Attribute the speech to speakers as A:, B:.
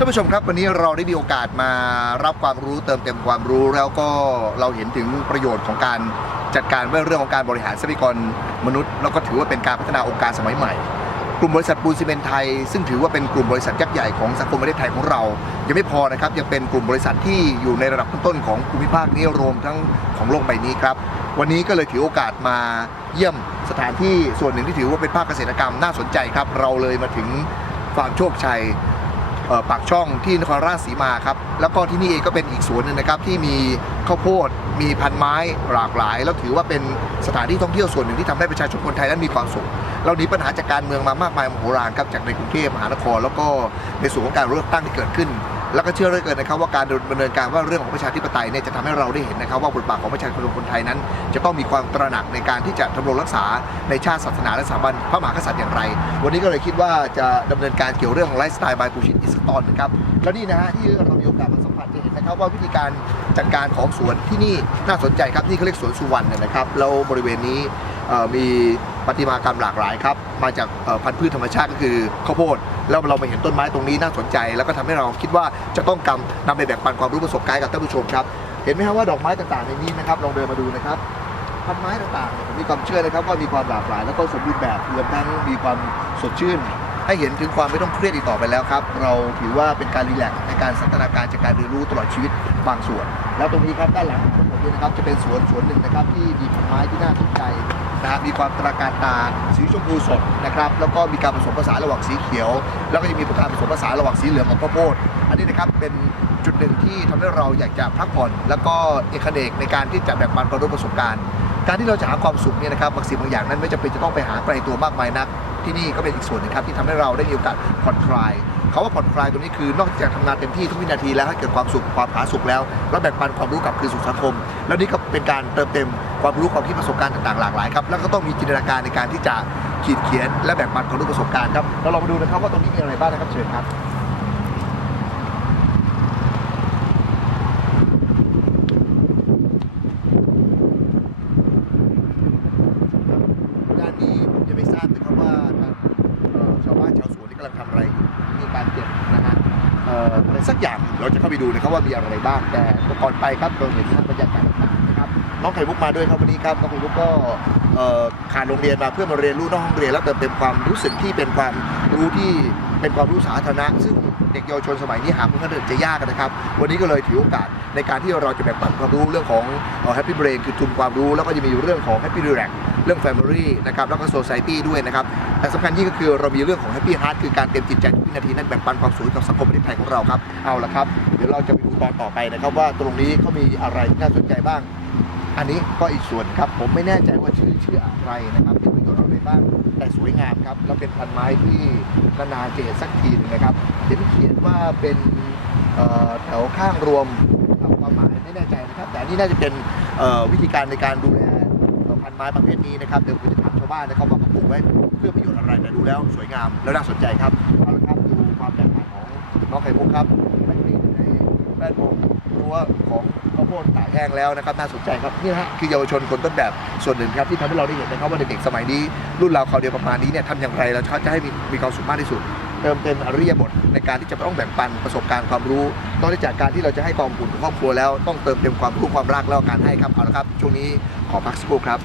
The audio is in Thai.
A: ท่านผู้ชมครับวันนี้เราได้มีโอกาสมารับความรู้เติมเต็มความรู้แล้วก็เราเห็นถึงประโยชน์ของการจัดการเรื่องของการบริหารทรัพยากรมนุษย์ แล้วก็ถือว่าเป็นการพัฒนาองค์การสมัยใหม่ กลุ่มบริษัทปูนซีเมนไทย ซึ่งถือว่าเป็นกลุ่มบริษัทยักษ์ใหญ่ของสังคมประเทศไทยของเรา ยังไม่พอนะครับยังเป็นกลุ่มบริษัทที่อยู่ในระดับต้นๆของภูมิภาคนี้รวมทั้งของโลกใบนี้ครับวันนี้ก็เลยถือโอกาสมาเยี่ยมสถานที่ส่วนหนึ่งที่ถือว่าเป็นภาคเกษตรกรรมน่าสนใจครับ เราเลยมาถึงฟาร์มโชคชัย ปากช่องที่นครราชสีมาครับ แล้วก็ที่นี่เองก็เป็นอีกสวนหนึ่งนะครับที่มีข้าวโพด มีพันไม้หลากหลาย แล้วถือว่าเป็นสถานที่ท่องเที่ยวส่วนหนึ่งที่ทำให้ประชาชนคนไทยนั้นมีความสุข เราหนีปัญหาจากการเมืองมามากมายมโหฬารครับจากในกรุงเทพมหานคร แล้วก็ในส่วนของการเลือกตั้งที่เกิดขึ้น แล้วก็เชื่อเหลือเกินนะครับว่าการดำเนินการว่าเรื่องของประชาธิปไตยเนี่ยจะทำให้เราได้เห็นนะครับว่าบทบาทของประชาชนคนไทยนั้น จะต้องมีความตระหนักในการที่จะดำรงรักษาในชาติศาสนาและสถาบันพระมหากษัตริย์อย่างไร วันนี้ก็เลยคิดว่าจะดำเนินการเกี่ยวเรื่องไลฟ์สไตล์บายปูชิตอิสตอนนะครับแล้วนี่นะฮะที่เรามีโอกาสมาสัมผัสจะเห็นนะครับว่าวิธีการจัดการของสวนที่นี่น่าสนใจครับนี่เขาเรียกสวนสุวรรณนะครับแล้วบริเวณนี้มี ประติมากรรมหลากหลายครับ มาจากพันธุ์พืชธรรมชาติก็คือข้าวโพด แล้วเรามาเห็นต้นไม้ตรงนี้น่าสนใจ แล้วก็ทำให้เราคิดว่าจะต้องกำนำไปแบ่งปันความรู้ประสบการณ์กับท่านผู้ชมครับ เห็นไหมครับว่าดอกไม้ต่างๆในนี้นะครับลองเดินมาดูนะครับพันไม้ต่างๆผมมีความเชื่อนะครับว่ามีความหลากหลาย แล้วก็สมบูรณ์แบบรวมทั้งมีความสดชื่น ให้เห็นถึงความไม่ต้องเครียดอีกต่อไปแล้วครับ เราถือว่าเป็นการรีแลกซ์ในการสันทนาการจากการเรียนรู้ตลอดชีวิตบางส่วน แล้วตรงนี้ครับด้านหลังของผมนี่นะครับจะเป็นสวนสวนหนึ่งนะครับที่มีพันไม้ที่น่าสนใจ นะฮะมีความตราการตาสีชมพูสดนะครับแล้วก็มีการผสมผสานระหว่างสีเขียว แล้วก็จะมีการผสมผสานระหว่างสีเหลืองของข้าวโพดอันนี้นะครับเป็นจุดหนึ่งที่ทำให้เราอยากจะพักผ่อนแล้วก็เอกเนกในการที่จะแบ่งปันความรู้ประสบการณ์ การที่เราจะหาความสุขเนี่ยนะครับบางสิ่งบางอย่างนั้นไม่จำเป็นจะต้องไปหาไกลตัวมากมายนักที่นี่ก็เป็นอีกส่วนหนึ่งครับที่ทำให้เราได้มีโอกาสผ่อนคลายเขาว่าผ่อนคลายตรงนี้คือนอกจากทำงานเต็มที่ทุกวินาทีแล้วให้เกิดความสุขความผาสุกแล้ว แล้วแบ่งปันความรู้กับคืนสู่สังคม แล้วนี่ก็เป็นการเติมเต็ม ความรู้ความคิดประสบการณ์ต่างๆหลากหลายครับแล้วก็ต้องมีจินตนาการในการที่จะขีดเขียน และแบ่งปันความรู้ประสบการณ์ครับเราลองมาดูนะครับว่าตรงนี้มีอะไรบ้างนะครับเชิญครับด้านนี้ผมจะไม่ทราบนะครับว่าทางเอ่อชาวบ้านชาวสวนนี่กำลังทำอะไรอยู่มีการเก็บนะฮะเอ่ออะไรสักอย่างเราจะเข้าไปดูนะครับว่ามีอะไรบ้างแต่ก่อนไปครับเราเห็นบรรยากาศ น้องไข่มุกมาด้วยครับวันนี้ครับน้องไข่มุกก็ขาดโรงเรียนมาเพื่อมาเรียนรู้นอกห้องเรียน แล้วเติมเต็มความรู้สึกที่เป็นความรู้ที่เป็นความรู้สาธารณะ ซึ่งเด็กเยาวชนสมัยนี้หาเพื่อนเดินจะยากนะครับ วันนี้ก็เลยถือโอกาสในการที่เราจะแบ่งปันความรู้เรื่องของแฮปปี้เบรนคือทุนความรู้ แล้วก็จะมีเรื่องของแฮปปี้ e ีแ c เรื่อง Family นะครับแล้วก็ Society ด้วยนะครับแต่สำคัญยิ่งก็คือเรามีเรื่องของ Happy Heart คือการเต็มจิตใจทุกวินาทีนั้นแบ่งปันความสุขกับสังคมประเทศไทยของเราครับเอาละครับ เดี๋ยวเราจะไปดูตอนต่อไปนะครับว่าตรงนี้เขามีอะไรน่าสนใจบ้าง อันนี้ก็อีกส่วนครับ ผมไม่แน่ใจว่าชื่อชื่ออะไรนะครับมีประโยชน์อะไรบ้างแต่สวยงามครับ แล้วเป็นพันไม้ที่นานาเจสักทีนึงนะครับเห็นเขียนว่าเป็นแถวข้างรวมความหมายไม่แน่ใจนะครับ แต่นี่น่าจะเป็นวิธีการในการดูแลต่อพันไม้ประเภทนี้นะครับเดี๋ยวผมจะถามชาวบ้านนะครับว่าเขาปลูกไว้เพื่อประโยชน์อะไรแต่ดูแล้วสวยงามแล้วน่าสนใจครับเอาละครับดูความแตกต่างของน้องไข่มุกครับไม่ได้อยู่ในแวดวงรั้วของ โพดตากแห้งแล้วนะครับน่าสนใจครับนี่นะฮะคือเยาวชนคนต้นแบบส่วนหนึ่งครับที่ทำให้เราได้เห็นนะครับว่าเด็กๆสมัยนี้รุ่นเราเขาเดียวประมาณนี้เนี่ยทำอย่างไรเราจะให้มีมีความสุขมากที่สุด เติมเต็มอริยบทในการที่จะต้องแบ่งปันประสบการณ์ความรู้นอกจากการที่เราจะให้ความอบอุ่นกับครอบครัวแล้วต้องเติมเต็มความรู้ความรักแล้วการให้ครับเอาละครับช่วงนี้ขอพักสักครู่ครับ